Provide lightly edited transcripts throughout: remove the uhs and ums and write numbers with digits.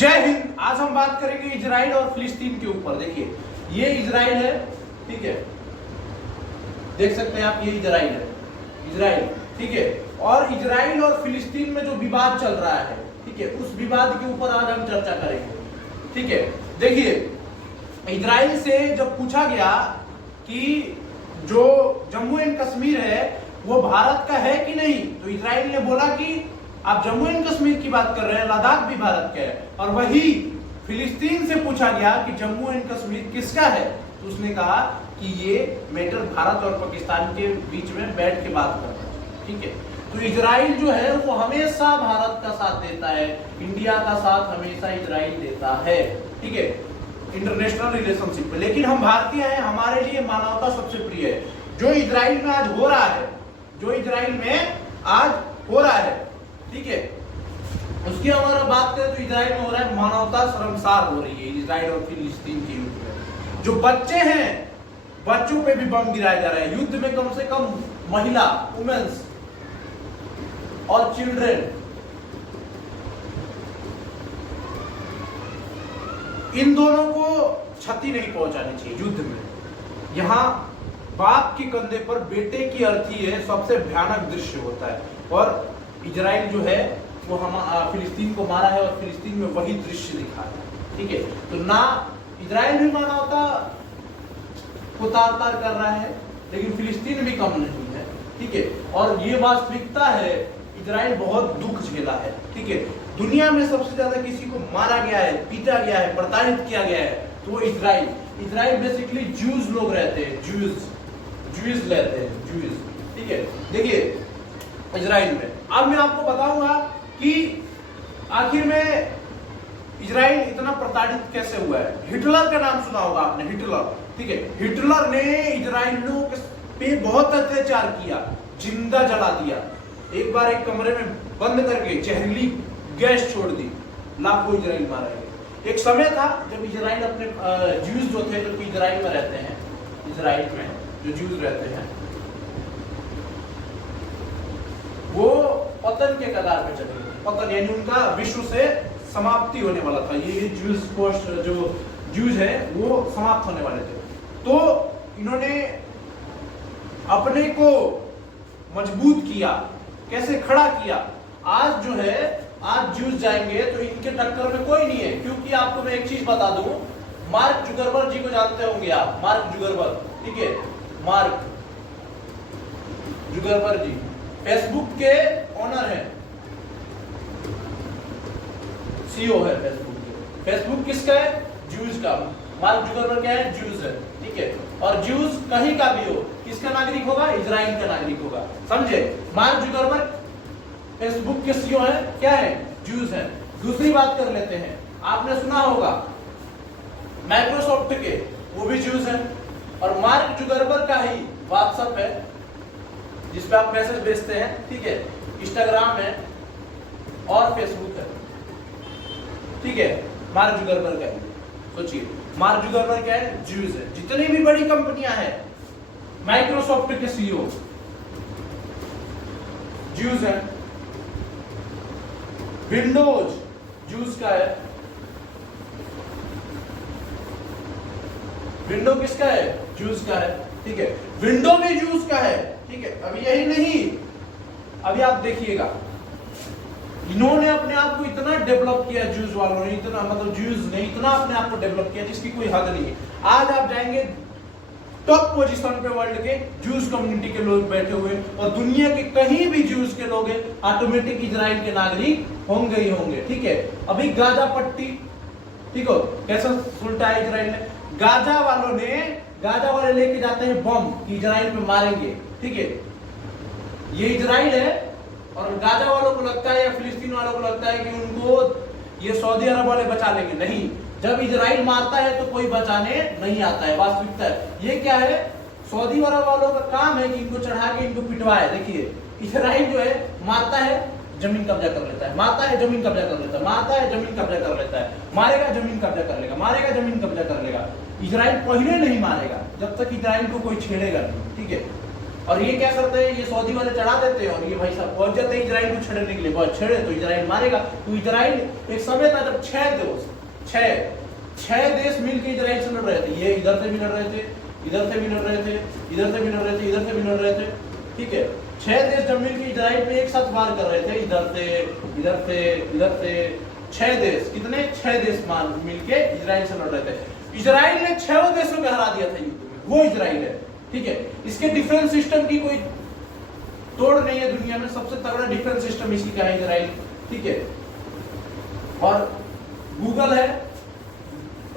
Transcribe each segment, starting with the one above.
जय हिंद। आज हम बात करेंगे इजराइल और फिलिस्तीन के ऊपर। देखिए ये इजराइल है, ठीक है, देख सकते हैं आप, ये इजराइल है, इजराइल, ठीक है। और इजराइल और फिलिस्तीन में जो विवाद चल रहा है, ठीक है, उस विवाद के ऊपर आज हम चर्चा करेंगे, ठीक है। देखिए इजराइल से जब पूछा गया कि जो जम्मू एंड कश्मीर है वो भारत का है कि नहीं, तो इजराइल ने बोला कि आप जम्मू एंड कश्मीर की बात कर रहे हैं, लद्दाख भी भारत का है। और वही फिलिस्तीन से पूछा गया कि जम्मू एंड कश्मीर किसका है, तो उसने कहा कि ये मैटर भारत और पाकिस्तान के बीच में बैठ के बात करना है, ठीक है। तो इजराइल जो है वो हमेशा भारत का साथ देता है, इंडिया का साथ हमेशा इजराइल देता है, ठीक है, इंटरनेशनल रिलेशनशिप में। लेकिन हम भारतीय हैं, हमारे लिए मानवता सबसे प्रिय है। जो इजराइल में आज हो रहा है, जो इजराइल में आज हो रहा है, ठीक है, उसकी हमारा बात करें तो इजराइल में हो रहा है मानवता शर्मसार हो रही है। इजराइल और फिलिस्तीन के युद्ध में जो बच्चे हैं, बच्चों पे भी बम गिराए जा रहे हैं। युद्ध में कम से कम महिला, वुमेन्स और चिल्ड्रेन, इन दोनों को क्षति नहीं पहुंचानी चाहिए युद्ध में। यहाँ बाप के कंधे पर बेटे की अर्थी है, सबसे भयानक दृश्य होता है। और इजराइल जो है वो हम फिलिस्तीन को मारा है और फिलिस्तीन में वही दृश्य दिखा है, ठीक है। तो ना इजराइल भी मानवता को तार तार कर रहा है, लेकिन फिलिस्तीन भी कम नहीं है, ठीक है। और ये वास्तविकता है, इजराइल बहुत दुख झेला है, ठीक है। दुनिया में सबसे ज्यादा किसी को मारा गया है, पीटा गया है, प्रताड़ित किया गया है, तो वो इजराइल। इजराइल बेसिकली ज्यूज लोग रहते हैं, ज्यूज रहते हैं, ज्यूज, ठीक है। देखिए इजराइल में अब मैं आपको बताऊंगा कि आखिर में इजराइल इतना प्रताड़ित कैसे हुआ है। हिटलर का नाम सुना होगा आपने, हिटलर, ठीक है। हिटलर ने इजराइलियों पे बहुत अत्याचार किया, जिंदा जला दिया। एक बार एक कमरे में बंद करके जहरीली गैस छोड़ दी, लाखों इजराइल मारे गए। एक समय था जब इजराइल अपने ज्यूज जो थे, जो इजराइल में रहते हैं, इजराइल में जो ज्यूज रहते हैं वो पतन के कगार पे चले गए। पतन यानी उनका विश्व से समाप्ति होने वाला था। ये ज्यूज पोस्ट जो ज्यूज है वो समाप्त होने वाले थे। तो इन्होंने अपने को मजबूत किया, कैसे खड़ा किया। आज जो है, आज ज्यूज जाएंगे तो इनके टक्कर में कोई नहीं है। क्योंकि आपको मैं एक चीज बता दूं, मार्क जुगरबर्ग जी को जानते होंगे आप, मार्क जुगरबर्ग, ठीक है, मार्क जुगरबर्ग जी फेसबुक के ओनर है, सीईओ है फेसबुक के। फेसबुक किसका है? ज्यूज का। मार्क जुगरबर्ग क्या है? ज्यूज है, ठीक है। और ज्यूज कहीं का भी हो, किसका नागरिक होगा? इजराइल का नागरिक होगा, समझे। मार्क जुगरबर्ग फेसबुक के सीईओ है, क्या है? ज्यूज है। दूसरी बात कर लेते हैं, आपने सुना होगा माइक्रोसॉफ्ट के, वो भी ज्यूज है। और मार्क जुगरबर्ग का ही व्हाट्सएप है जिसपे आप मैसेज भेजते हैं, ठीक है, इंस्टाग्राम है और फेसबुक है, ठीक है। मार्क जुगरबर्ग है, सोचिए, मार्क जुगरबर्ग क्या है? ज्यूज है। जितनी भी बड़ी कंपनियां हैं, माइक्रोसॉफ्ट के सीईओ ज्यूज है, विंडोज ज्यूज का है, विंडो किसका है? ज्यूज का है, ठीक है। विंडो भी ज्यूज का है, ठीक है। अभी यही नहीं, अभी आप देखिएगा, इन्होंने अपने आप को इतना डेवलप किया, ज्यूज वालों ने इतना, मतलब ज्यूज ने इतना अपने आप को डेवलप किया जिसकी कोई हद नहीं है। आज आप जाएंगे टॉप पोजीशन पे वर्ल्ड के ज्यूज कम्युनिटी के लोग बैठे हुए, और दुनिया के कहीं भी ज्यूज के लोग हैं, ऑटोमेटिक इजराइल के नागरिक होंगे ही होंगे, ठीक है। अभी गाजा पट्टी, ठीक हो, कैसा उल्टा है इजराइल ने। गाजा वाले लेके जाते हैं बम कि इजराइल पे मारेंगे, ठीक है। ये इजराइल है और गाजा वालों को लगता है या फिलिस्तीन वालों को लगता है कि उनको ये सऊदी अरब वाले बचा लेंगे। नहीं, जब इजराइल मारता है तो कोई बचाने नहीं आता है, वास्तविकता है। ये क्या है, सऊदी अरब वालों का काम है कि इनको चढ़ा के इनको पिटवाए। देखिए इजराइल जो है मारता है, जमीन कब्जा कर लेता है, मारता है, जमीन कब्जा कर लेता है, मारता है, जमीन कब्जा कर लेता है, मारेगा, जमीन कब्जा कर लेगा, मारेगा, जमीन कब्जा कर लेगा। इजराइल पहले नहीं मारेगा जब तक इजराइल को कोई छेड़ेगा नहीं, ठीक है। और ये क्या करते हैं, ये सऊदी वाले चढ़ा देते हैं और ये भाई साहब पहुंच जाते हैं इजराइल को छेड़ने के लिए। बहुत छेड़े तो इजराइल मारेगा। तो इजराइल एक समय था जब छह देश मिलकर इजराइल से लड़ रहे थे। ये इधर से भी लड़ रहे थे, इधर से भी लड़ रहे थे, इधर से भी लड़ रहे थे, इधर से भी लड़ रहे थे, ठीक है। 6 देश जब मिलकर इजराइल पे एक साथ वार कर रहे थे, इधर से इधर से इधर से 6 देश, कितने 6 देश मान मिलके इजराइल से लड़ रहे थे। इजराइल ने 6 देशों को हरा दिया था युद्ध में, वो इजराइल है, ठीक है। इसके डिफेंस सिस्टम की कोई तोड़ नहीं है दुनिया में, सबसे तगड़ा डिफेंस सिस्टम इसकी का है इजराइल, ठीक है। और गूगल है,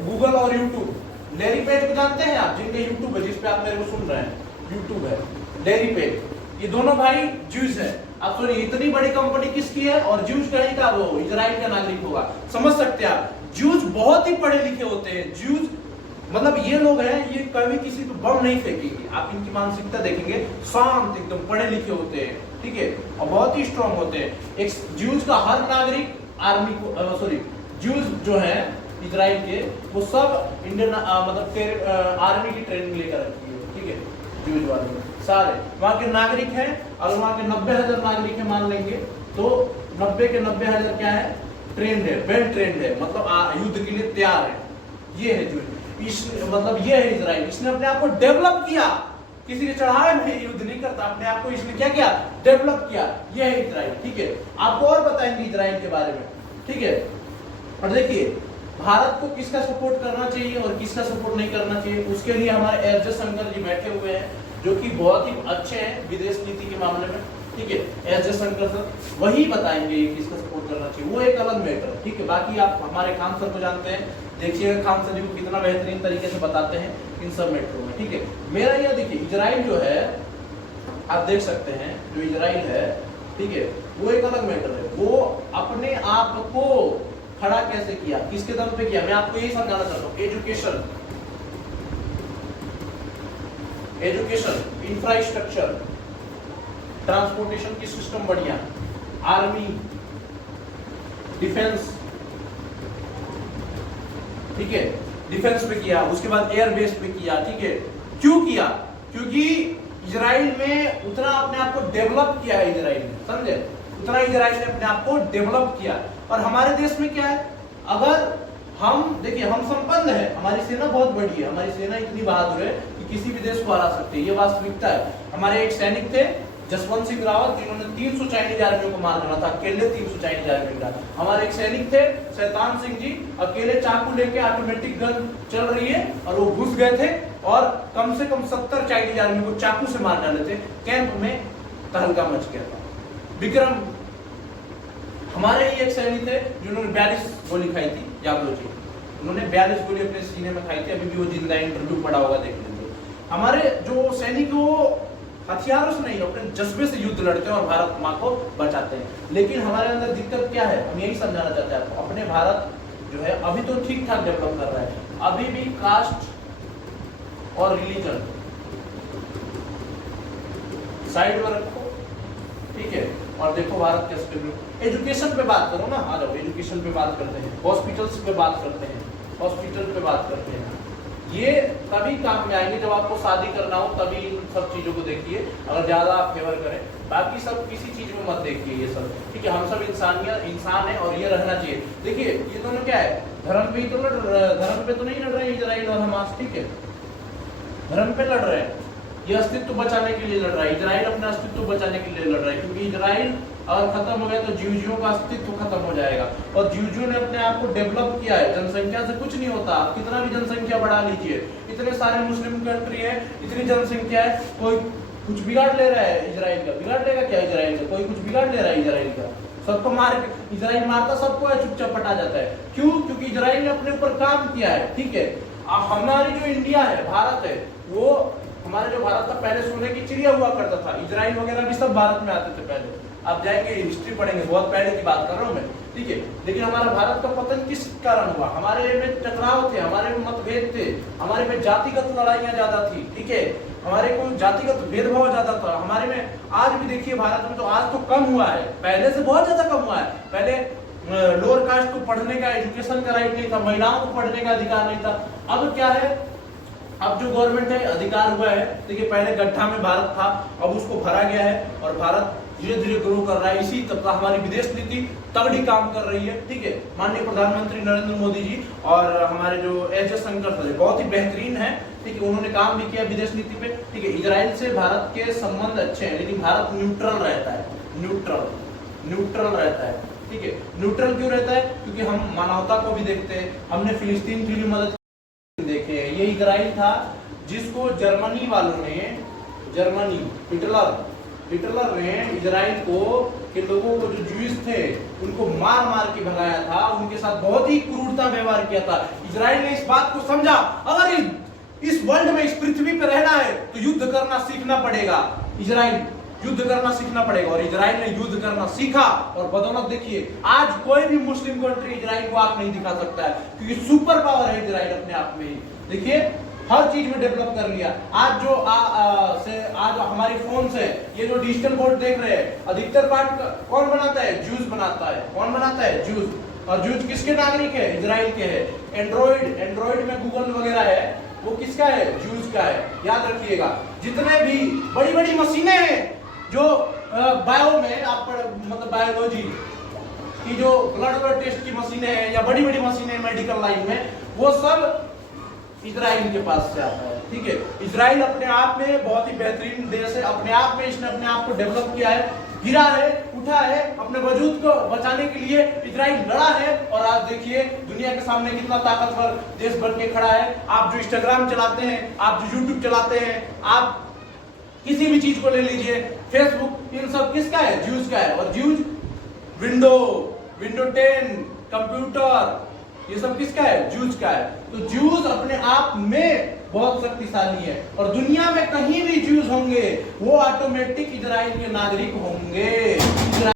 गूगल और यूट्यूब, लैरी पेज को जानते हैं आप, जिनके यूट्यूब है, जिस पे आप मेरे को सुन रहे हैं, यूट्यूब है लैरी पेज, ये दोनों भाई ज्यूज है। आप सुनिए, इतनी बड़ी कंपनी किसकी है और ज्यूज कहीं का, वो इजराइल का नागरिक होगा। समझ सकते हैं आप, ज्यूज बहुत ही पढ़े लिखे होते हैं। ज्यूज मतलब ये लोग हैं, ये कभी किसी पे बम नहीं फेंकेंगे। आप इनकी मानसिकता देखेंगे, शांत एकदम पढ़े लिखे होते हैं, ठीक है, और बहुत ही स्ट्रांग होते हैं। एक ज्यूज का हर नागरिक आर्मी को सॉरी ज्यूज जो है इजराइल के, वो सब इंडियन मतलब आर्मी की ट्रेनिंग लेकर रखी है, ठीक है। ज्यूज वाले सारे वहाँ के नागरिक हैं, और वहाँ के 90,000 नागरिक है मान लेंगे, तो 90 के 90,000 क्या है, ट्रेंड है, वेल ट्रेंड है, मतलब युद्ध के लिए तैयार है। ये है ज्यूज, मतलब ये है इजराइल। इसने अपने आप को डेवलप किया, किसी के चढ़ावे में युद्ध नहीं करता, अपने आप को इसने क्या किया, डेवलप किया। ये है इजराइल, ठीक है। आपको और बताएंगे इजराइल के बारे में, ठीक है। और देखिए, भारत को किसका सपोर्ट करना चाहिए और किसका सपोर्ट नहीं करना चाहिए, उसके लिए हमारे एस जयशंकर जी बैठे हुए हैं, जो कि बहुत ही अच्छे हैं विदेश नीति के मामले में, ठीक है। एस जयशंकर सर वही बताएंगे किसका सपोर्ट करना चाहिए, वो एक अलग मैटर, ठीक है। बाकी आप हमारे खान सर को जानते हैं, देखिएगा खान सर जी को कितना बेहतरीन तरीके से बताते हैं इन सब मैटरों में, ठीक है। मेरा यह देखिए, इजराइल जो है आप देख सकते हैं, जो इजराइल है, ठीक है, वो एक अलग मैटर है। वो अपने आप को खड़ा कैसे किया, किसके दम पे किया, मैं आपको यही समझाना चाहता हूँ। एजुकेशन, इंफ्रास्ट्रक्चर, ट्रांसपोर्टेशन की सिस्टम बढ़िया, आर्मी, डिफेंस, ठीक है, डिफेंस पे किया, उसके बाद एयरबेस पे किया, ठीक है। क्यों किया, क्योंकि इजराइल में उतना अपने आप को डेवलप किया है इजराइल ने, समझे, उतना इजराइल ने अपने आप को डेवलप किया। और हमारे देश में क्या है, अगर हम देखिए, हम संपन्न है, हमारी सेना बहुत बड़ी है, हमारी सेना इतनी बहादुर है कि किसी भी देश को हरा सकते हैं, ये वास्तविकता है। हमारे एक सैनिक थे जसवंत सिंह रावत, जिन्होंने 300 चाइनीज आर्मियों को मार डाला था, अकेले 300 चाइनीज आर्मी का। हमारे एक सैनिक थे शैतान सिंह जी, अकेले चाकू लेके, ऑटोमेटिक गन चल रही है और वो घुस गए थे और कम से कम 70 चाइनीज आर्मी को चाकू से मार डाले थे। कैंप में तहलका मच गया था। विक्रम, हमारे ही एक सैनिक थे जिन्होंने 42 गोली खाई थी, यादव जी, उन्होंने 42 गोली अपने सीने में खाई थी, अभी भी वो जिंदा इंटरव्यू पड़ा होगा, देख लीजिए। हमारे जो सैनिक वो हथियारों से नहीं, अपने जज्बे से युद्ध लड़ते हैं और भारत माँ को बचाते हैं। लेकिन हमारे अंदर दिक्कत क्या है, हम यही समझाना चाहते हैं आपको। अपने भारत जो है अभी तो ठीक ठाक डेवलप कर रहा है, अभी भी कास्ट और रिलीजन साइड में रखो, ठीक है, और देखो भारत कैसे डेवलप। एजुकेशन पे बात करो ना, आ जाओ, एजुकेशन पे बात करते हैं, हॉस्पिटल्स पे बात करते हैं, हॉस्पिटल पे बात करते हैं। ये तभी काम में आएंगे जब आपको शादी करना हो, तभी इन सब चीजों को देखिए, अगर ज्यादा आप फेवर करें। बाकी सब किसी चीज में मत देखिए ये सब, ठीक है। हम सब इंसान है और ये रहना चाहिए। देखिए, ये दोनों क्या है, धर्म पे ही तो धर्म पे तो नहीं लड़ रहे हैं इजराइल और हमास, ठीक है, धर्म पे लड़ रहे हैं। ये अस्तित्व बचाने के लिए लड़ रहा है, इजराइल अपना अस्तित्व बचाने के लिए लड़ रहा है, क्योंकि इजराइल अगर खत्म हो गया तो ज्यूजियों का अस्तित्व खत्म हो जाएगा। और ज्यूजियों ने अपने आप को डेवलप किया है, जनसंख्या से कुछ नहीं होता, आप कितना भी जनसंख्या बढ़ा लीजिए, इतने सारे मुस्लिम कंट्री है, इतनी जनसंख्या है, कोई कुछ बिगाड़ ले रहा है इजराइल का, बिगाड़ लेगा क्या इजराइल का, कोई कुछ बिगाड़ ले रहा है इजराइल का, सबको मार, इजराइल मारता सबको है, चुपचाप पटा जाता है। क्यों, क्योंकि इजराइल ने अपने ऊपर काम किया है, ठीक है। हमारी जो इंडिया है, भारत है, वो हमारे जो भारत था पहले सोने की चिड़िया हुआ करता था, इजराइल वगैरह भी सब भारत में आते थे पहले, आप जाएंगे हिस्ट्री पढ़ेंगे, बहुत पहले की बात कर रहा हूँ मैं, ठीक है। लेकिन हमारा भारत का पतन किस कारण हुआ, हमारे में टकराव थे, हमारे में मतभेद थे, हमारे में जातिगत लड़ाइयां ज्यादा थी, ठीक है, हमारे को जातिगत भेदभाव ज्यादा था हमारे में। आज भी देखिए भारत में तो आज तो कम हुआ है, पहले से बहुत ज्यादा कम हुआ है। पहले लोअर कास्ट को पढ़ने का, एजुकेशन का राइट नहीं था, महिलाओं को पढ़ने का अधिकार नहीं था। अब क्या है, अब जो गवर्नमेंट है अधिकार हुआ है, देखिए पहले गड्ढा में भारत था, अब उसको भरा गया है और भारत धीरे धीरे ग्रो कर रहा है। इसी तब हमारी विदेश नीति तगड़ी काम कर रही है, ठीक है। माननीय प्रधानमंत्री नरेंद्र मोदी जी और हमारे जो एस जयशंकर सर बहुत ही बेहतरीन है, ठीक है, उन्होंने काम भी किया विदेश नीति पे, ठीक है। इजराइल से भारत के संबंध अच्छे हैं, लेकिन भारत न्यूट्रल रहता है, न्यूट्रल रहता है, ठीक है। न्यूट्रल क्यों रहता है? क्योंकि हम मानवता को भी देखते हैं, हमने फिलिस्तीन की भी मदद देखे हैं। ये इजराइल था जिसको जर्मनी वालों ने, हिटलर ने इजराइल को के लोगों को जो ज्यूज थे उनको मार मार के भगाया था, उनके साथ बहुत ही क्रूरता व्यवहार किया था। इजराइल ने इस बात को समझा, अगर इस वर्ल्ड में, इस पृथ्वी पर रहना है तो युद्ध करना सीखना पड़ेगा। इजराइल युद्ध करना सीखना पड़ेगा और इजराइल ने युद्ध करना सीखा और बदौलत देखिए आज कोई भी मुस्लिम कंट्री इजराइल को आंख नहीं दिखा सकता है, क्योंकि सुपर पावर है इजराइल अपने आप में ही। देखिए हर चीज में डेवलप कर लिया। आज जो आज हमारी फोन से ये जो डिजिटल बोर्ड देख रहे हैं, अधिकतर पार्ट कौन बनाता है? ज्यूज बनाता है। कौन बनाता है? ज्यूज। और ज्यूज किसके नागरिक है? इजराइल के है। एंड्रॉइड में गूगल वगैरह है, वो किसका है? ज्यूज का है। याद रखिएगा, जितने भी बड़ी बड़ी मशीनें हैं जो बायो में आप मतलब बायोलॉजी की जो ब्लड टेस्ट की मशीनें हैं या बड़ी बड़ी मशीनें मेडिकल लाइन में, वो सब इजराइल के पास से आता है, ठीक है। इजराइल अपने आप में बहुत ही बेहतरीन देश है, अपने आप में इसने अपने आप को डेवलप किया है, गिरा है, उठा है, अपने वजूद को बचाने के लिए इजराइल लड़ा है और आज देखिए दुनिया के सामने कितना ताकतवर देश बन के खड़ा है। आप जो इंस्टाग्राम चलाते हैं, आप जो यूट्यूब चलाते हैं, आप किसी भी चीज को ले लीजिए, फेसबुक, इन सब किसका है? ज्यूज का है। और ज्यूज विंडो 10 कंप्यूटर ये सब किसका है? ज्यूज का है। तो ज्यूज अपने आप में बहुत शक्तिशाली है और दुनिया में कहीं भी ज्यूज होंगे वो ऑटोमेटिक इजराइल के नागरिक होंगे।